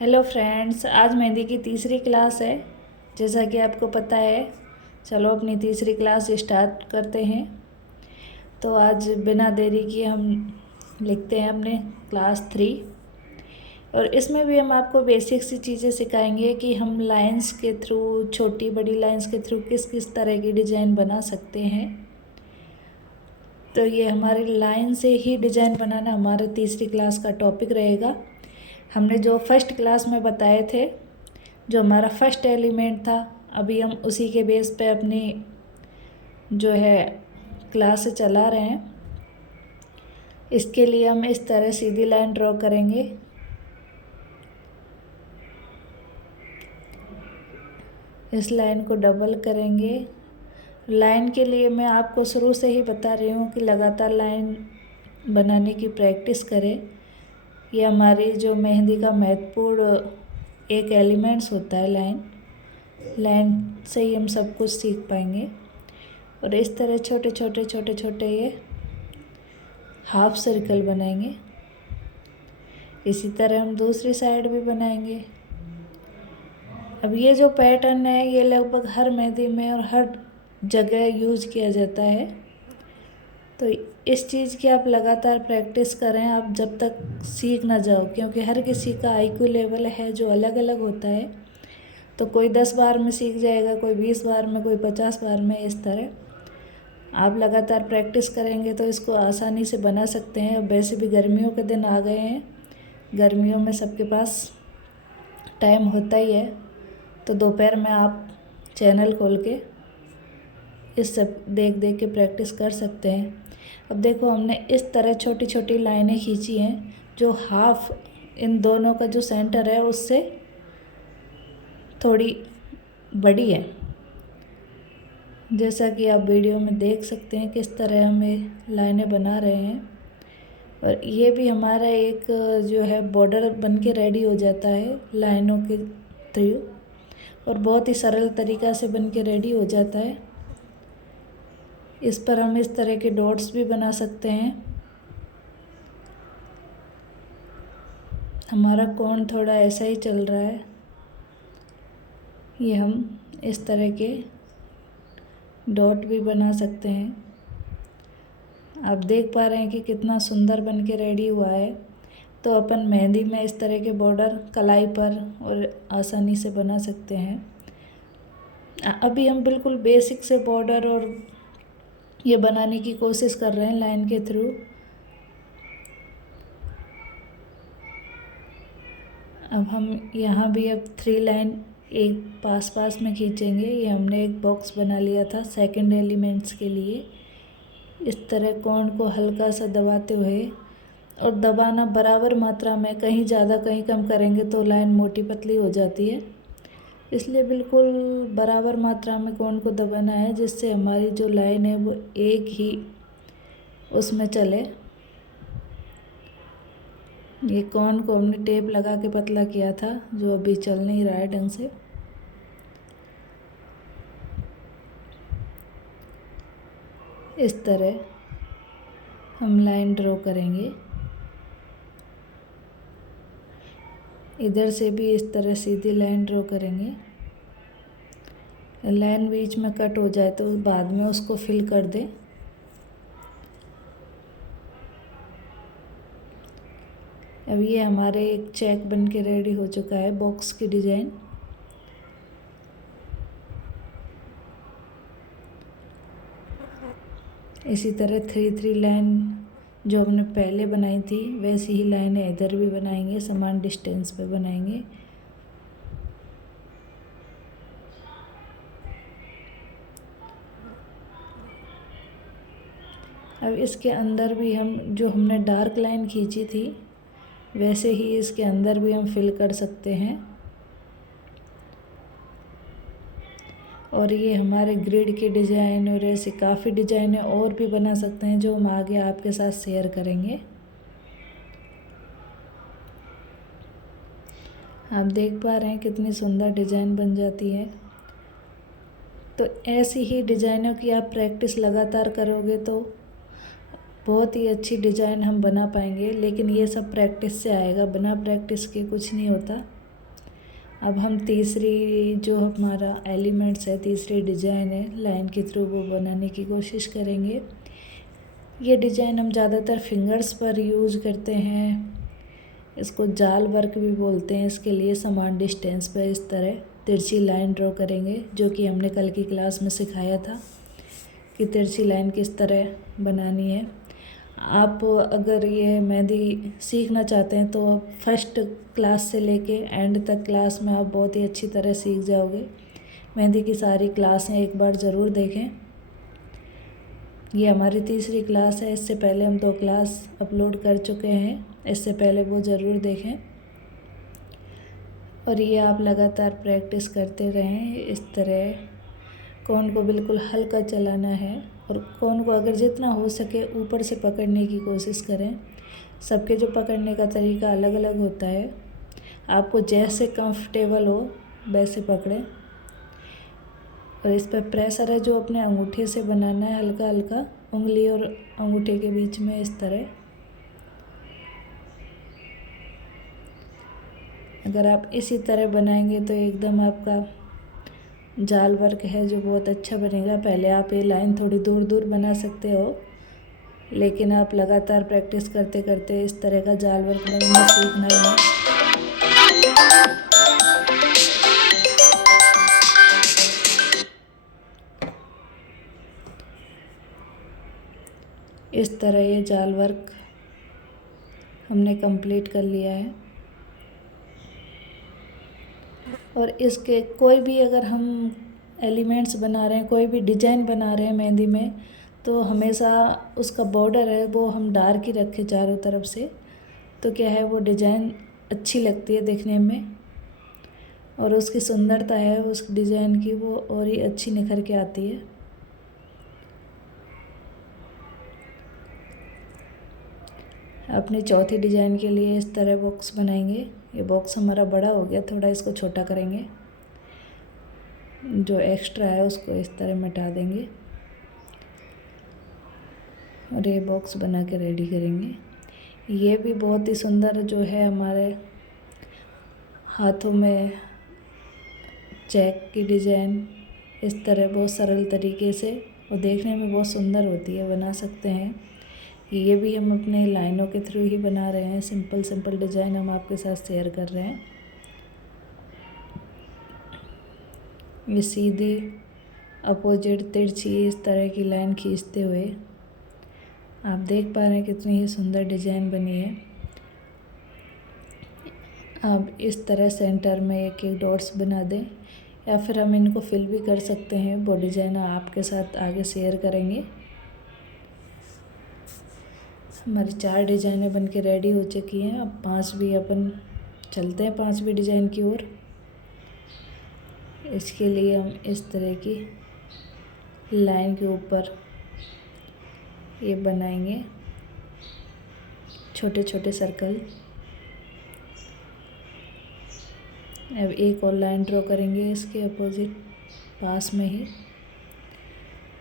Hello friends, आज मेहंदी की तीसरी क्लास है। जैसा कि आपको पता है, चलो अपनी तीसरी क्लास स्टार्ट करते हैं। तो आज बिना देरी किए हम लिखते हैं अपने क्लास 3। और इसमें भी हम आपको बेसिक सी चीज़ें सिखाएंगे कि हम लाइंस के थ्रू, छोटी बड़ी लाइंस के थ्रू किस किस तरह की डिज़ाइन बना सकते हैं। तो ये हमारी लाइन से ही डिज़ाइन बनाना हमारे तीसरी क्लास का टॉपिक रहेगा। हमने जो फर्स्ट क्लास में बताए थे, जो हमारा फर्स्ट एलिमेंट था, अभी हम उसी के बेस पे अपनी जो है क्लास चला रहे हैं। इसके लिए हम इस तरह सीधी लाइन ड्रॉ करेंगे। इस लाइन को डबल करेंगे। लाइन के लिए मैं आपको शुरू से ही बता रही हूँ कि लगातार लाइन बनाने की प्रैक्टिस करें। ये हमारी जो मेहंदी का महत्वपूर्ण एक एलिमेंट्स होता है। लाइन से ही हम सब कुछ सीख पाएंगे। और इस तरह छोटे छोटे छोटे छोटे ये हाफ सर्कल बनाएंगे। इसी तरह हम दूसरी साइड भी बनाएंगे। अब ये जो पैटर्न है, ये लगभग हर मेहंदी में और हर जगह यूज़ किया जाता है। तो इस चीज़ की आप लगातार प्रैक्टिस करें, आप जब तक सीख ना जाओ, क्योंकि हर किसी का आईक्यू लेवल है जो अलग अलग होता है। तो कोई 10 बार में सीख जाएगा, कोई 20 बार में, कोई 50 बार में। इस तरह आप लगातार प्रैक्टिस करेंगे तो इसको आसानी से बना सकते हैं। अब वैसे भी गर्मियों के दिन आ गए हैं, गर्मियों में सबके पास टाइम होता ही है। तो दोपहर में आप चैनल खोल के इस सब देख देख के प्रैक्टिस कर सकते हैं। अब देखो, हमने इस तरह छोटी छोटी लाइनें खींची हैं जो हाफ इन दोनों का जो सेंटर है उससे थोड़ी बड़ी है। जैसा कि आप वीडियो में देख सकते हैं किस तरह हम ये लाइनें बना रहे हैं। और ये भी हमारा एक जो है बॉर्डर बन के रेडी हो जाता है लाइनों के थ्रू, और बहुत ही सरल तरीक़ा से बन के रेडी हो जाता है। इस पर हम इस तरह के डॉट्स भी बना सकते हैं। हमारा कोण थोड़ा ऐसा ही चल रहा है। ये हम इस तरह के डॉट भी बना सकते हैं। आप देख पा रहे हैं कि कितना सुंदर बन के रेडी हुआ है। तो अपन मेहंदी में इस तरह के बॉर्डर कलाई पर और आसानी से बना सकते हैं। अभी हम बिल्कुल बेसिक से बॉर्डर और ये बनाने की कोशिश कर रहे हैं लाइन के थ्रू। अब हम यहाँ भी अब 3 लाइन एक पास पास में खींचेंगे। ये हमने एक बॉक्स बना लिया था सेकंड एलिमेंट्स के लिए। इस तरह कोण को हल्का सा दबाते हुए, और दबाना बराबर मात्रा में, कहीं ज़्यादा कहीं कम करेंगे तो लाइन मोटी पतली हो जाती है। इसलिए बिल्कुल बराबर मात्रा में कोण को दबाना है, जिससे हमारी जो लाइन है वो एक ही उसमें चले। ये कोण को हमने टेप लगा के पतला किया था, जो अभी चल नहीं रहा है ढंग से। इस तरह हम लाइन ड्रॉ करेंगे। इधर से भी इस तरह सीधी लाइन ड्रॉ करेंगे। लाइन बीच में कट हो जाए तो बाद में उसको फिल कर दें। अब ये हमारे एक चेक बन के रेडी हो चुका है, बॉक्स की डिज़ाइन। इसी तरह 3 लाइन जो हमने पहले बनाई थी, वैसी ही लाइनें इधर भी बनाएंगे, समान डिस्टेंस पे बनाएंगे। अब इसके अंदर भी हम जो हमने डार्क लाइन खींची थी, वैसे ही इसके अंदर भी हम फिल कर सकते हैं। और ये हमारे ग्रिड की डिज़ाइन और ऐसे काफ़ी डिज़ाइनें और भी बना सकते हैं, जो हम आगे आपके साथ शेयर करेंगे। आप देख पा रहे हैं कितनी सुंदर डिज़ाइन बन जाती है। तो ऐसी ही डिज़ाइनों की आप प्रैक्टिस लगातार करोगे तो बहुत ही अच्छी डिज़ाइन हम बना पाएंगे। लेकिन ये सब प्रैक्टिस से आएगा, बिना प्रैक्टिस के कुछ नहीं होता। अब हम तीसरी जो हमारा एलिमेंट्स है, तीसरी डिज़ाइन है लाइन के थ्रू, वो बनाने की कोशिश करेंगे। ये डिज़ाइन हम ज़्यादातर फिंगर्स पर यूज़ करते हैं। इसको जाल वर्क भी बोलते हैं। इसके लिए समान डिस्टेंस पर इस तरह तिरछी लाइन ड्रॉ करेंगे, जो कि हमने कल की क्लास में सिखाया था कि तिरछी लाइन किस तरह बनानी है। आप अगर ये मेहंदी सीखना चाहते हैं तो फर्स्ट क्लास से लेके एंड तक क्लास में आप बहुत ही अच्छी तरह सीख जाओगे। मेहंदी की सारी क्लासें एक बार ज़रूर देखें। ये हमारी तीसरी क्लास है। इससे पहले हम 2 क्लास अपलोड कर चुके हैं, इससे पहले वो ज़रूर देखें। और ये आप लगातार प्रैक्टिस करते रहें। इस तरह कोन को बिल्कुल हल्का चलाना है और कोन को अगर जितना हो सके ऊपर से पकड़ने की कोशिश करें। सबके जो पकड़ने का तरीका अलग अलग होता है, आपको जैसे कंफर्टेबल हो वैसे पकड़ें। और इस पर प्रेशर है जो अपने अंगूठे से बनाना है, हल्का हल्का उंगली और अंगूठे के बीच में इस तरह। अगर आप इसी तरह बनाएंगे तो एकदम आपका जाल वर्क है जो बहुत अच्छा बनेगा। पहले आप ये लाइन थोड़ी दूर दूर बना सकते हो, लेकिन आप लगातार प्रैक्टिस करते करते इस तरह का जाल वर्क बनाना सीखना है। इस तरह ये जाल वर्क हमने कंप्लीट कर लिया है। और इसके कोई भी अगर हम एलिमेंट्स बना रहे हैं, कोई भी डिज़ाइन बना रहे हैं मेहंदी में, तो हमेशा उसका बॉर्डर है वो हम डार्क ही रखें चारों तरफ से। तो क्या है, वो डिज़ाइन अच्छी लगती है देखने में और उसकी सुंदरता है उस डिज़ाइन की वो और ही अच्छी निखर के आती है। अपनी चौथी डिज़ाइन के लिए इस तरह बॉक्स बनाएंगे। ये बॉक्स हमारा बड़ा हो गया, थोड़ा इसको छोटा करेंगे। जो एक्स्ट्रा है उसको इस तरह मिटा देंगे और ये बॉक्स बना के रेडी करेंगे। ये भी बहुत ही सुंदर जो है, हमारे हाथों में चेक की डिज़ाइन इस तरह बहुत सरल तरीके से और देखने में बहुत सुंदर होती है, बना सकते हैं। ये भी हम अपने लाइनों के थ्रू ही बना रहे हैं। सिंपल सिंपल डिज़ाइन हम आपके साथ शेयर कर रहे हैं। ये सीधी अपोजिट तिरछी इस तरह की लाइन खींचते हुए आप देख पा रहे हैं कितनी ही सुंदर डिज़ाइन बनी है। आप इस तरह सेंटर में एक एक डॉट्स बना दें, या फिर हम इनको फिल भी कर सकते हैं। वो डिज़ाइन आपके साथ आगे शेयर करेंगे। हमारी 4 डिज़ाइनें बन के रेडी हो चुकी हैं। अब 5वीं अपन चलते हैं 5वीं डिज़ाइन की ओर। इसके लिए हम इस तरह की लाइन के ऊपर ये बनाएंगे छोटे छोटे सर्कल। अब एक और लाइन ड्रॉ करेंगे इसके अपोजिट पास में ही,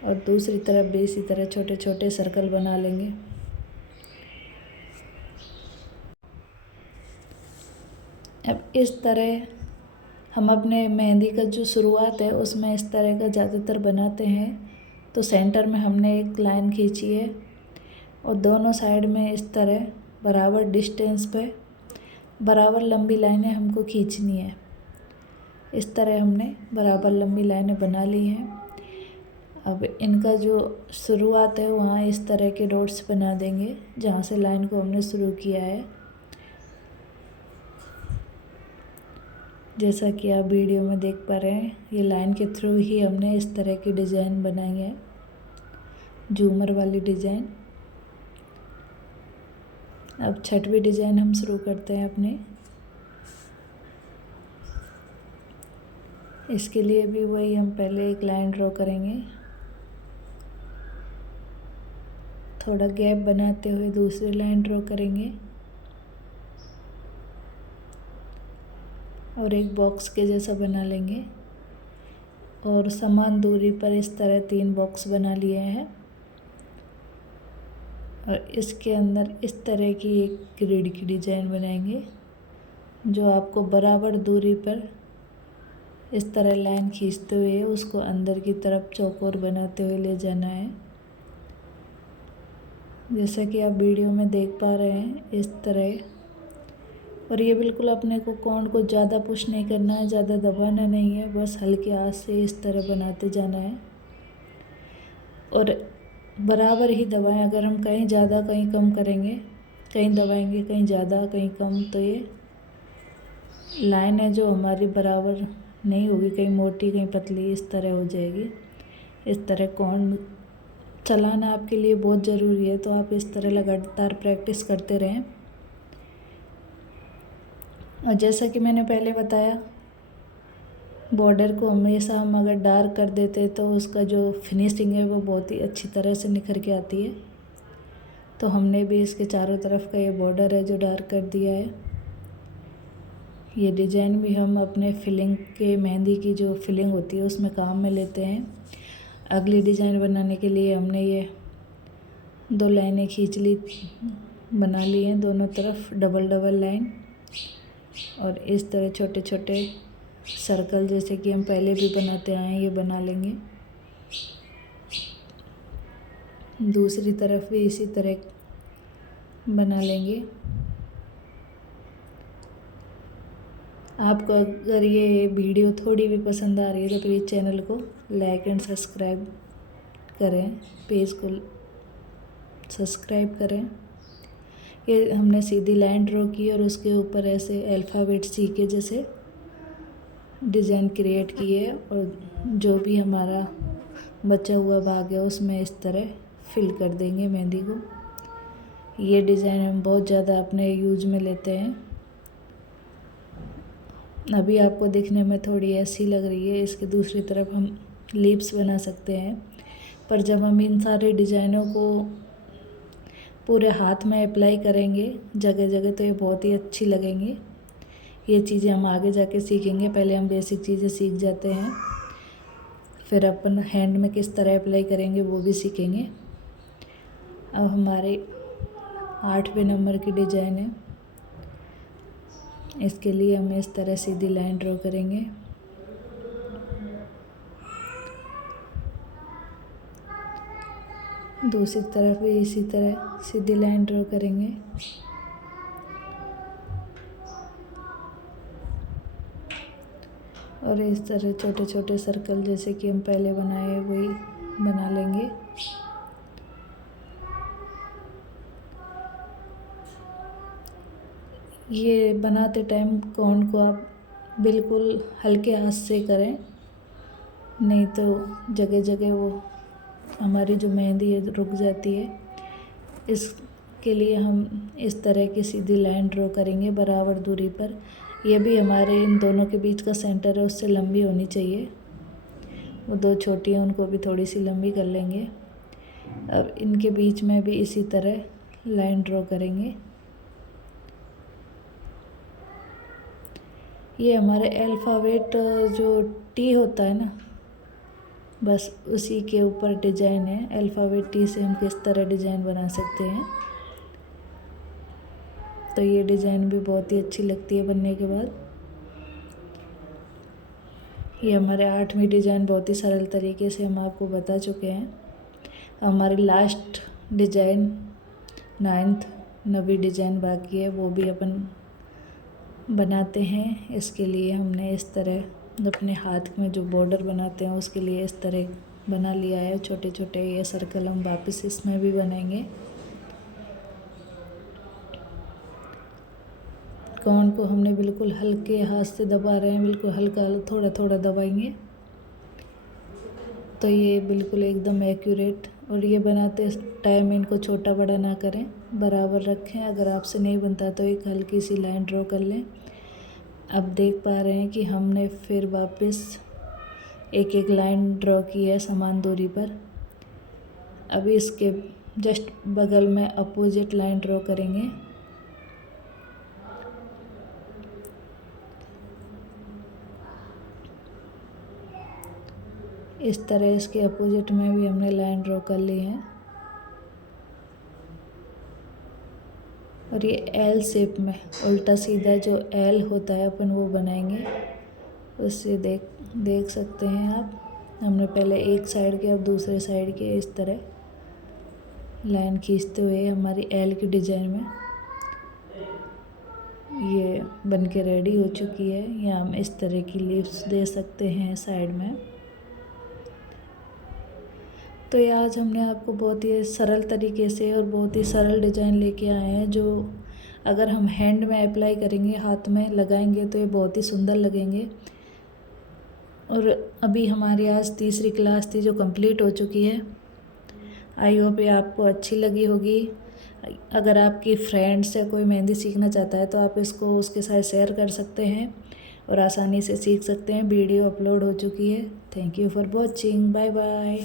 और दूसरी तरफ भी इसी तरह छोटे छोटे सर्कल बना लेंगे। अब इस तरह हम अपने मेहंदी का जो शुरुआत है उसमें इस तरह का ज़्यादातर बनाते हैं। तो सेंटर में हमने एक लाइन खींची है और दोनों साइड में इस तरह बराबर डिस्टेंस पे बराबर लंबी लाइनें हमको खींचनी है। इस तरह हमने बराबर लंबी लाइनें बना ली हैं। अब इनका जो शुरुआत है वहाँ इस तरह के डॉट्स बना देंगे जहाँ से लाइन को हमने शुरू किया है। जैसा कि आप वीडियो में देख पा रहे हैं, ये लाइन के थ्रू ही हमने इस तरह की डिज़ाइन बनाई है, झूमर वाली डिज़ाइन। अब 6वीं डिज़ाइन हम शुरू करते हैं अपने। इसके लिए भी वही हम पहले एक लाइन ड्रॉ करेंगे, थोड़ा गैप बनाते हुए दूसरी लाइन ड्रॉ करेंगे और एक बॉक्स के जैसा बना लेंगे। और समान दूरी पर इस तरह 3 बॉक्स बना लिए हैं और इसके अंदर इस तरह की एक ग्रिड की डिज़ाइन बनाएंगे जो आपको बराबर दूरी पर इस तरह लाइन खींचते हुए उसको अंदर की तरफ चौकोर बनाते हुए ले जाना है। जैसा कि आप वीडियो में देख पा रहे हैं इस तरह। और ये बिल्कुल अपने को कोण को ज़्यादा पुश नहीं करना है, ज़्यादा दबाना नहीं है, बस हल्के हाथ से इस तरह बनाते जाना है और बराबर ही दबाएं। अगर हम कहीं ज़्यादा कहीं कम करेंगे, कहीं दबाएंगे कहीं ज़्यादा कहीं कम, तो ये लाइन है जो हमारी बराबर नहीं होगी, कहीं मोटी कहीं पतली इस तरह हो जाएगी। इस तरह कोण चलाना आपके लिए बहुत ज़रूरी है, तो आप इस तरह लगातार प्रैक्टिस करते रहें। और जैसा कि मैंने पहले बताया, बॉर्डर को हमेशा हम अगर डार्क कर देते हैं तो उसका जो फिनिशिंग है वो बहुत ही अच्छी तरह से निखर के आती है। तो हमने भी इसके चारों तरफ का ये बॉर्डर है जो डार्क कर दिया है। ये डिज़ाइन भी हम अपने फिलिंग के मेहंदी की जो फिलिंग होती है उसमें काम में लेते हैं। अगली डिज़ाइन बनाने के लिए हमने ये 2 लाइनें खींच ली, बना ली हैं दोनों तरफ डबल डबल लाइन, और इस तरह छोटे छोटे सर्कल जैसे कि हम पहले भी बनाते आए हैं ये बना लेंगे। दूसरी तरफ भी इसी तरह बना लेंगे। आपको अगर ये वीडियो थोड़ी भी पसंद आ रही है तो प्लीज़ चैनल को लाइक एंड सब्सक्राइब करें, पेज को सब्सक्राइब करें। ये हमने सीधी लाइन ड्रॉ की और उसके ऊपर ऐसे अल्फ़ाबेट सी के जैसे डिज़ाइन क्रिएट किए, और जो भी हमारा बचा हुआ भाग है उसमें इस तरह फिल कर देंगे मेहंदी को। ये डिज़ाइन हम बहुत ज़्यादा अपने यूज में लेते हैं। अभी आपको दिखने में थोड़ी ऐसी लग रही है, इसके दूसरी तरफ हम लिप्स बना सकते हैं, पर जब हम इन सारे डिज़ाइनों को पूरे हाथ में अप्लाई करेंगे जगह जगह तो ये बहुत ही अच्छी लगेंगी। ये चीज़ें हम आगे जाके सीखेंगे, पहले हम बेसिक चीज़ें सीख जाते हैं, फिर अपन हैंड में किस तरह अप्लाई करेंगे वो भी सीखेंगे। अब हमारे 8वें नंबर की डिज़ाइन है, इसके लिए हम इस तरह सीधी लाइन ड्रॉ करेंगे। दूसरी तरफ भी इसी तरह सीधी लाइन ड्रॉ करेंगे। और इस तरह छोटे छोटे सर्कल जैसे कि हम पहले बनाए वही बना लेंगे। ये बनाते टाइम कोण को आप बिल्कुल हल्के हाथ से करें, नहीं तो जगह जगह वो हमारी जो मेहंदी है रुक जाती है। इसके लिए हम इस तरह की सीधी लाइन ड्रॉ करेंगे बराबर दूरी पर। ये भी हमारे इन दोनों के बीच का सेंटर है उससे लंबी होनी चाहिए। वो 2 छोटी हैं उनको भी थोड़ी सी लंबी कर लेंगे। अब इनके बीच में भी इसी तरह लाइन ड्रॉ करेंगे। ये हमारे अल्फ़ाबेट जो टी होता है ना, बस उसी के ऊपर डिज़ाइन है। अल्फ़ाबेट टी से हम किस तरह डिज़ाइन बना सकते हैं, तो ये डिज़ाइन भी बहुत ही अच्छी लगती है बनने के बाद। ये हमारे 8वीं डिज़ाइन बहुत ही सरल तरीके से हम आपको बता चुके हैं। हमारी लास्ट डिज़ाइन 9वीं डिज़ाइन बाकी है, वो भी अपन बनाते हैं। इसके लिए हमने इस तरह अपने हाथ में जो बॉर्डर बनाते हैं उसके लिए इस तरह बना लिया है। छोटे छोटे ये सर्कल हम वापस इसमें भी बनाएंगे। कोण को हमने बिल्कुल हल्के हाथ से दबा रहे हैं, बिल्कुल हल्का थोड़ा थोड़ा दबाएंगे तो ये बिल्कुल एकदम एक्यूरेट। और ये बनाते टाइम इनको छोटा बड़ा ना करें, बराबर रखें। अगर आपसे नहीं बनता तो एक हल्की सी लाइन ड्रॉ कर लें। अब देख पा रहे हैं कि हमने फिर वापस एक एक लाइन ड्रॉ की है समान दूरी पर। अभी इसके जस्ट बगल में अपोजिट लाइन ड्रॉ करेंगे। इस तरह इसके अपोजिट में भी हमने लाइन ड्रॉ कर ली है। और ये एल शेप में उल्टा सीधा जो एल होता है अपन वो बनाएंगे। उससे देख सकते हैं आप। हमने पहले एक साइड के अब दूसरे साइड के इस तरह लाइन खींचते हुए हमारी एल की डिज़ाइन में ये बनके रेडी हो चुकी है। या हम इस तरह की लीव्स दे सकते हैं साइड में। तो ये आज हमने आपको बहुत ही सरल तरीके से और बहुत ही सरल डिज़ाइन लेके आए हैं, जो अगर हम हैंड में अप्लाई करेंगे, हाथ में लगाएंगे तो ये बहुत ही सुंदर लगेंगे। और अभी हमारी आज तीसरी क्लास थी जो कंप्लीट हो चुकी है। आई होप ये आपको अच्छी लगी होगी। अगर आपकी फ्रेंड्स या कोई मेहंदी सीखना चाहता है तो आप इसको उसके साथ शेयर कर सकते हैं और आसानी से सीख सकते हैं। वीडियो अपलोड हो चुकी है। Thank you for watching. Bye bye.